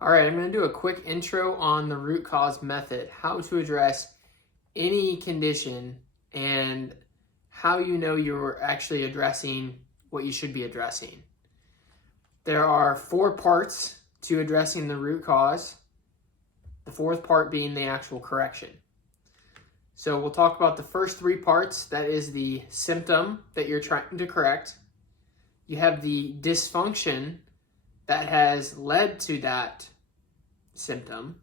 All right, I'm going to do a quick intro on the root cause method, how to address any condition and how you know you're actually addressing what you should be addressing. There are 4 parts to addressing the root cause, the 4th part being the actual correction. So we'll talk about the first 3 parts. That is the symptom that you're trying to correct. You have the dysfunction that has led to that symptom.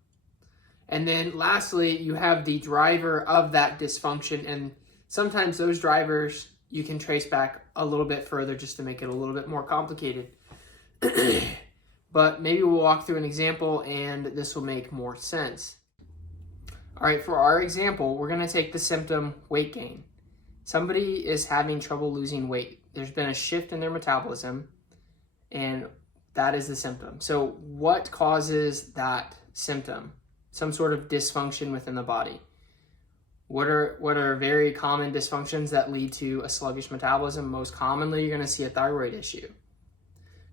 And then lastly, you have the driver of that dysfunction. And sometimes those drivers you can trace back a little bit further just to make it a little bit more complicated. But maybe we'll walk through an example and this will make more sense. All right, for our example, we're going to take the symptom weight gain. Somebody is having trouble losing weight. There's been a shift in their metabolism, and that is the symptom. So what causes that symptom? Some sort of dysfunction within the body. What are very common dysfunctions that lead to a sluggish metabolism? Most commonly, you're going to see a thyroid issue.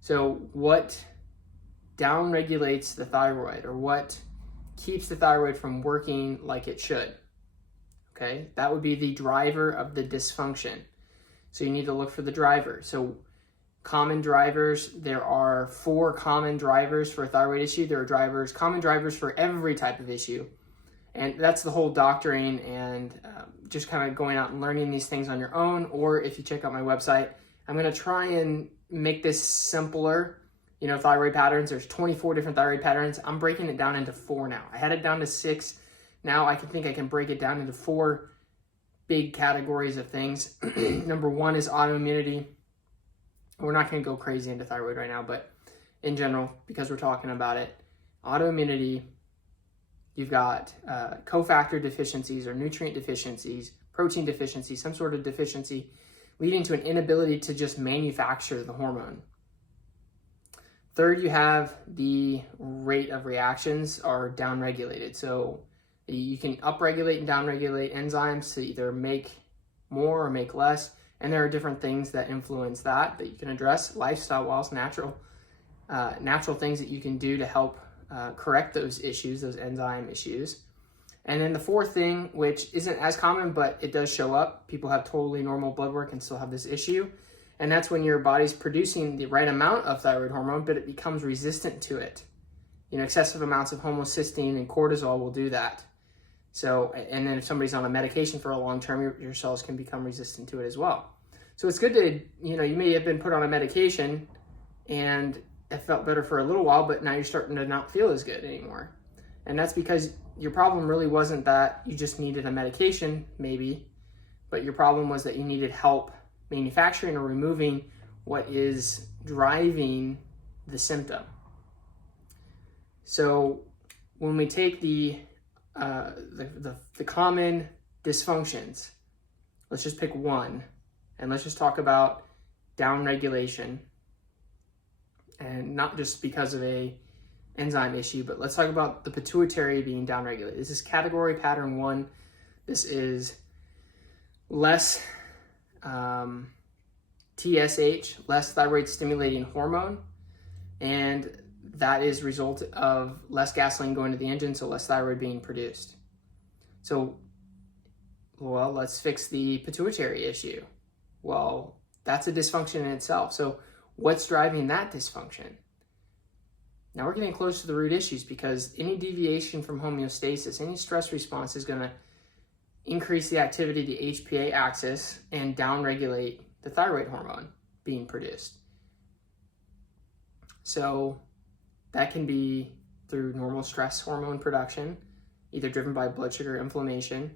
So what downregulates the thyroid, or what keeps the thyroid from working like it should? Okay, that would be the driver of the dysfunction. So you need to look for the driver. So common drivers, there are 4 common drivers for a thyroid issue. There are common drivers for every type of issue. And that's the whole doctoring and just kind of going out and learning these things on your own. Or if you check out my website, I'm going to try and make this simpler. You know, thyroid patterns, there's 24 different thyroid patterns. I'm breaking it down into 4 now. I had it down to 6. Now I can break it down into 4 big categories of things. Number 1 is autoimmunity. We're not going to go crazy into thyroid right now, but in general, because we're talking about it, autoimmunity, you've got cofactor deficiencies or nutrient deficiencies, protein deficiency, some sort of deficiency, leading to an inability to just manufacture the hormone. Third, you have the rate of reactions are downregulated. So you can upregulate and downregulate enzymes to either make more or make less. And there are different things that influence that you can address. Lifestyle-wise, natural things that you can do to help correct those issues, those enzyme issues. And then the 4th thing, which isn't as common, but it does show up. People have totally normal blood work and still have this issue. And that's when your body's producing the right amount of thyroid hormone, but it becomes resistant to it. You know, excessive amounts of homocysteine and cortisol will do that. So, and then if somebody's on a medication for a long term, your cells can become resistant to it as well. So it's good to, you know, you may have been put on a medication and it felt better for a little while, but now you're starting to not feel as good anymore. And that's because your problem really wasn't that you just needed a medication, maybe, but your problem was that you needed help manufacturing or removing what is driving the symptom. So when we take the common dysfunctions, let's just pick one, and let's just talk about downregulation, and not just because of a enzyme issue, but let's talk about the pituitary being downregulated. This is category pattern 1. This is less TSH, less thyroid stimulating hormone, and that is a result of less gasoline going to the engine, so less thyroid being produced. So, well, let's fix the pituitary issue. Well, that's a dysfunction in itself. So what's driving that dysfunction? Now we're getting close to the root issues, because any deviation from homeostasis, any stress response is going to increase the activity of the HPA axis and downregulate the thyroid hormone being produced. So that can be through normal stress hormone production, either driven by blood sugar inflammation,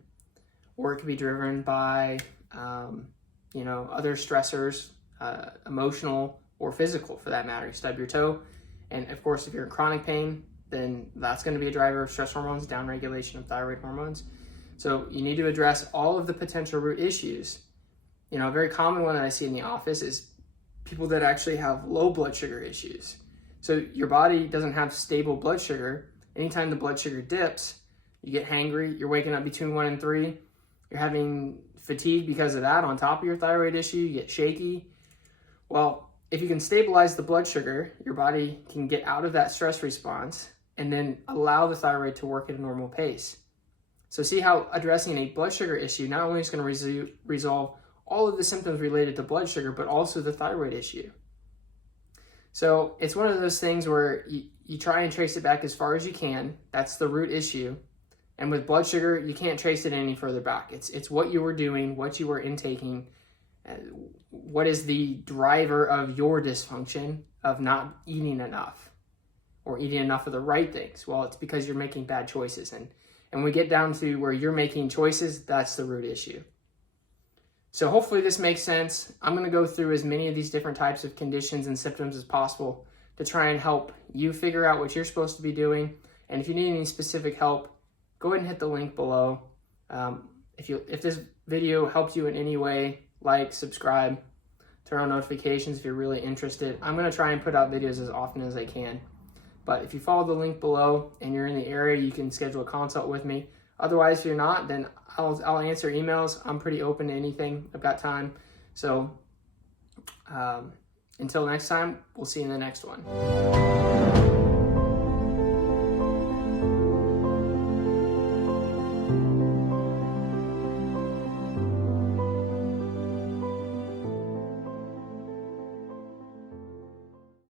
or it could be driven by other stressors, emotional or physical for that matter. You stub your toe, and of course if you're in chronic pain, then that's going to be a driver of stress hormones, downregulation of thyroid hormones. So you need to address all of the potential root issues. You know, a very common one that I see in the office is people that actually have low blood sugar issues. So your body doesn't have stable blood sugar. Anytime the blood sugar dips, you get hangry, you're waking up between 1 and 3, you're having fatigue because of that on top of your thyroid issue, you get shaky. Well, if you can stabilize the blood sugar, your body can get out of that stress response, and then allow the thyroid to work at a normal pace. So see how addressing a blood sugar issue not only is going to resolve all of the symptoms related to blood sugar, but also the thyroid issue. So it's one of those things where you try and trace it back as far as you can. That's the root issue. And with blood sugar, you can't trace it any further back. It's what you were doing, what you were intaking, what is the driver of your dysfunction of not eating enough or eating enough of the right things. Well, it's because you're making bad choices. And when we get down to where you're making choices, that's the root issue. So hopefully this makes sense. I'm going to go through as many of these different types of conditions and symptoms as possible to try and help you figure out what you're supposed to be doing. And if you need any specific help, go ahead and hit the link below. If this video helped you in any way, like, subscribe, turn on notifications if you're really interested. I'm going to try and put out videos as often as I can. But if you follow the link below and you're in the area, you can schedule a consult with me. Otherwise, if you're not, then I'll answer emails. I'm pretty open to anything. I've got time. So until next time, we'll see you in the next one.